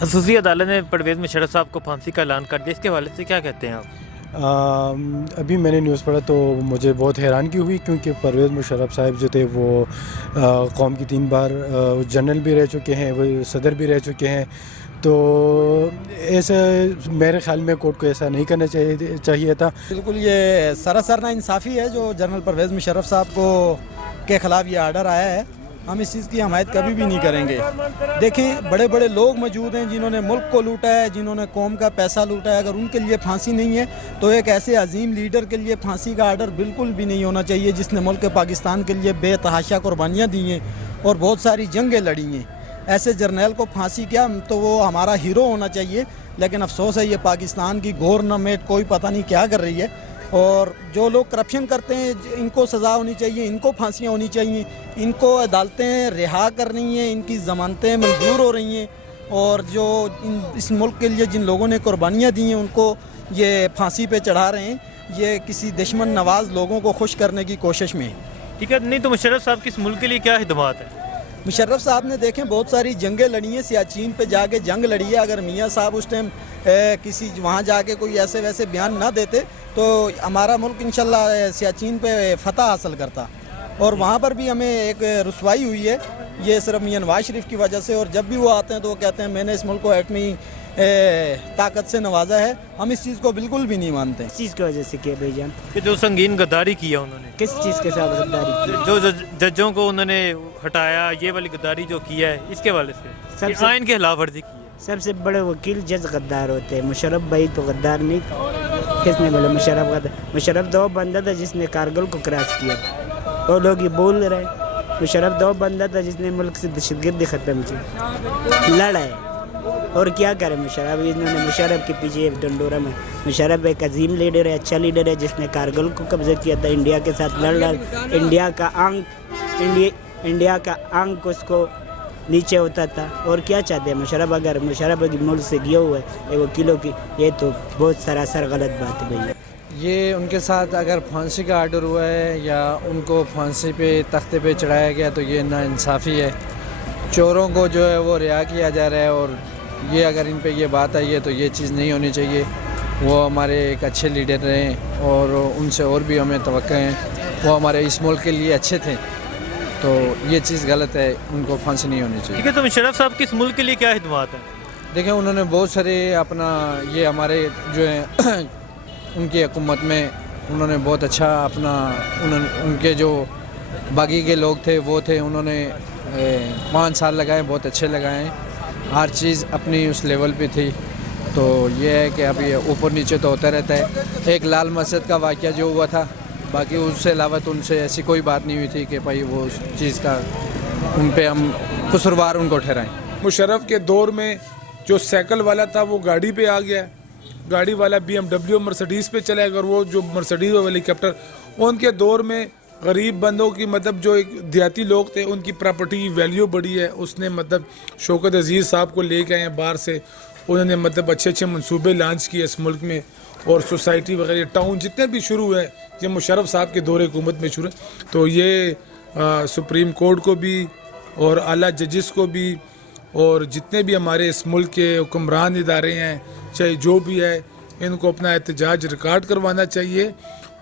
خصوصی عدالت نے پرویز مشرف صاحب کو پھانسی کا اعلان کر دیا، اس کے حوالے سے کیا کہتے ہیں آپ؟ ابھی میں نے نیوز پڑھا تو مجھے بہت حیرانگی ہوئی، کیونکہ پرویز مشرف صاحب جو تھے وہ قوم کی 3 بار جنرل بھی رہ چکے ہیں، وہ صدر بھی رہ چکے ہیں. تو ایسا میرے خیال میں کورٹ کو ایسا نہیں کرنا چاہیے تھا. بالکل یہ سراسر ناانصافی ہے جو جنرل پرویز مشرف صاحب کو کے خلاف یہ آرڈر آیا ہے. ہم اس چیز کی حمایت کبھی بھی نہیں کریں گے. دیکھیں بڑے بڑے لوگ موجود ہیں جنہوں نے ملک کو لوٹا ہے، جنہوں نے قوم کا پیسہ لوٹا ہے. اگر ان کے لیے پھانسی نہیں ہے تو ایک ایسے عظیم لیڈر کے لیے پھانسی کا آرڈر بالکل بھی نہیں ہونا چاہیے جس نے ملک پاکستان کے لیے بے تحاشا قربانیاں دی ہیں اور بہت ساری جنگیں لڑی ہیں. ایسے جرنیل کو پھانسی کیا تو وہ ہمارا ہیرو ہونا چاہیے. لیکن افسوس ہے یہ پاکستان کی گورنمنٹ کوئی پتہ نہیں کیا کر رہی ہے، اور جو لوگ کرپشن کرتے ہیں ان کو سزا ہونی چاہیے، ان کو پھانسیاں ہونی چاہیے، ان کو عدالتیں رہا کرنی ہیں، ان کی ضمانتیں منظور ہو رہی ہیں، اور جو اس ملک کے لیے جن لوگوں نے قربانیاں دی ہیں ان کو یہ پھانسی پہ چڑھا رہے ہیں. یہ کسی دشمن نواز لوگوں کو خوش کرنے کی کوشش میں. ٹھیک ہے، نہیں تو مشرف صاحب کی اس ملک کے لیے کیا خدمات ہیں؟ مشرف صاحب نے دیکھیں بہت ساری جنگیں لڑی ہیں، سیاچین پہ جا کے جنگ لڑی ہے. اگر میاں صاحب اس ٹائم کسی وہاں جا کے کوئی ایسے ویسے بیان نہ دیتے تو ہمارا ملک انشاءاللہ سیاچین پہ فتح حاصل کرتا. اور وہاں پر بھی ہمیں ایک رسوائی ہوئی ہے، یہ صرف میاں نواز شریف کی وجہ سے. اور جب بھی وہ آتے ہیں تو وہ کہتے ہیں میں نے اس ملک کو ایٹمی طاقت سے نوازا ہے. ہم اس چیز کو بالکل بھی نہیں مانتے. اس چیز کی وجہ سے کیا بھائی جان؟ کہ جو سنگین غداری کیا انہوں نے، کس چیز کے ساتھ غداری کی؟ جو ججوں کو انہوں نے ہٹایا، یہ والی غداری جو کیا ہے اس کے حوالے سے سب سے آئین کی خلاف ورزی کی ہے. سب سے بڑے وکیل جج غدار ہوتے ہیں. مشرف بھائی تو غدار نہیں. کس نے بولے مشرف غدار؟ مشرف دو بندہ تھا جس نے کارگل کو کراس کیا. وہ لوگ یہ بول رہے ہیں مشرف دو بندہ تھا جس نے ملک سے دہشت گردی ختم کی، لڑا ہے. اور کیا کرے مشرف؟ انہوں نے مشرف کے پیچھے ڈنڈورا میں. مشرف ایک عظیم لیڈر ہے، اچھا لیڈر ہے جس نے کارگل کو قبضہ کیا تھا، انڈیا کے ساتھ لڑ رہا. انڈیا کا آنکھ اس کو نیچے ہوتا تھا. اور کیا چاہتے ہیں مشرف؟ اگر مشرف ملک سے گیا ہوا ہے وکیلوں کی، یہ تو بہت سراسر غلط بات ہے بھائی. یہ ان کے ساتھ اگر پھانسی کا آرڈر ہوا ہے یا ان کو پھانسی پہ تختے پہ چڑھایا گیا تو یہ ناانصافی ہے. چوروں کو جو ہے وہ رہا کیا جا رہا ہے، اور یہ اگر ان پہ یہ بات آئی ہے تو یہ چیز نہیں ہونی چاہیے. وہ ہمارے ایک اچھے لیڈر رہے ہیں اور ان سے اور بھی ہمیں توقع ہیں. وہ ہمارے اس ملک کے لیے اچھے تھے، تو یہ چیز غلط ہے، ان کو پھانسی نہیں ہونی چاہیے. ٹھیک ہے، تو مشرف صاحب کی اس ملک کے لیے کیا خدمات ہیں؟ دیکھیں انہوں نے بہت سارے اپنا یہ ہمارے جو ہیں ان کی حکومت میں انہوں نے بہت اچھا اپنا ان کے جو باقی کے لوگ تھے وہ تھے، انہوں نے 5 سال لگائے، بہت اچھے لگائے ہیں. ہر چیز اپنی اس لیول پہ تھی. تو یہ ہے کہ ابھی اوپر نیچے تو ہوتا رہتا ہے. ایک لال مسجد کا واقعہ جو ہوا تھا، باقی اس سے علاوہ تو ان سے ایسی کوئی بات نہیں ہوئی تھی کہ بھائی وہ اس چیز کا ان پہ ہم قصوروار ان کو ٹھہرائیں. مشرف کے دور میں جو سائیکل والا تھا وہ گاڑی پہ آ گیا، گاڑی والا BMW مرسڈیز پہ چلا گیا. اور وہ جو مرسڈیز اور ہیلی کاپٹر، ان کے دور میں غریب بندوں کی مطلب جو ایک دیہاتی لوگ تھے ان کی پراپرٹی کی ویلیو بڑی ہے. اس نے مطلب شوکت عزیز صاحب کو لے کے آئے ہیں باہر سے. انہوں نے مطلب اچھے اچھے منصوبے لانچ کیے اس ملک میں، اور سوسائٹی وغیرہ ٹاؤن جتنے بھی شروع ہوئے یہ مشرف صاحب کے دور حکومت میں شروع ہے. تو یہ سپریم کورٹ کو بھی اور اعلیٰ ججز کو بھی اور جتنے بھی ہمارے اس ملک کے حکمران ادارے ہیں چاہے جو بھی ہے، ان کو اپنا احتجاج ریکارڈ کروانا چاہیے.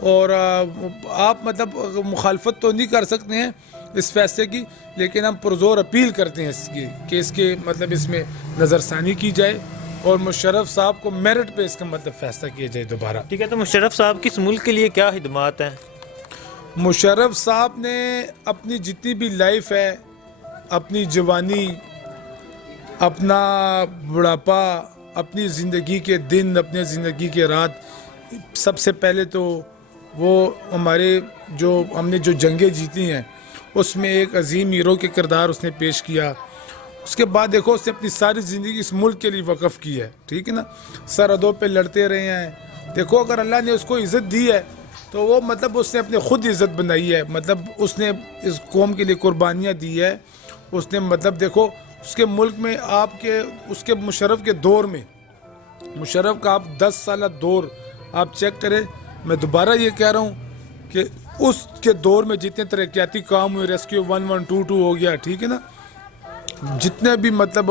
اور آپ مطلب مخالفت تو نہیں کر سکتے ہیں اس فیصلے کی، لیکن ہم پرزور اپیل کرتے ہیں اس کی کہ اس کے مطلب اس میں نظر ثانی کی جائے اور مشرف صاحب کو میرٹ پہ اس کا مطلب فیصلہ کیا جائے دوبارہ. ٹھیک ہے، تو مشرف صاحب کی اس ملک کے لیے کیا خدمات ہیں؟ مشرف صاحب نے اپنی جتنی بھی لائف ہے، اپنی جوانی، اپنا بڑھاپا، اپنی زندگی کے دن، اپنے زندگی کے رات، سب سے پہلے تو وہ ہمارے جو ہم نے جو جنگیں جیتی ہیں اس میں ایک عظیم ہیرو کے کردار اس نے پیش کیا. اس کے بعد دیکھو اس نے اپنی ساری زندگی اس ملک کے لیے وقف کی ہے. ٹھیک ہے نا، سرحدوں پہ لڑتے رہے ہیں. دیکھو اگر اللہ نے اس کو عزت دی ہے تو وہ مطلب اس نے اپنے خود عزت بنائی ہے. مطلب اس نے اس قوم کے لیے قربانیاں دی ہے. اس نے مطلب دیکھو اس کے ملک میں آپ کے اس کے مشرف کے دور میں، مشرف کا آپ 10 سالہ دور آپ چیک کریں. میں دوبارہ یہ کہہ رہا ہوں کہ اس کے دور میں جتنے ترقیاتی کام ہوئے، ریسکیو 1-1-2-2 ہو گیا، ٹھیک ہے نا، جتنے بھی مطلب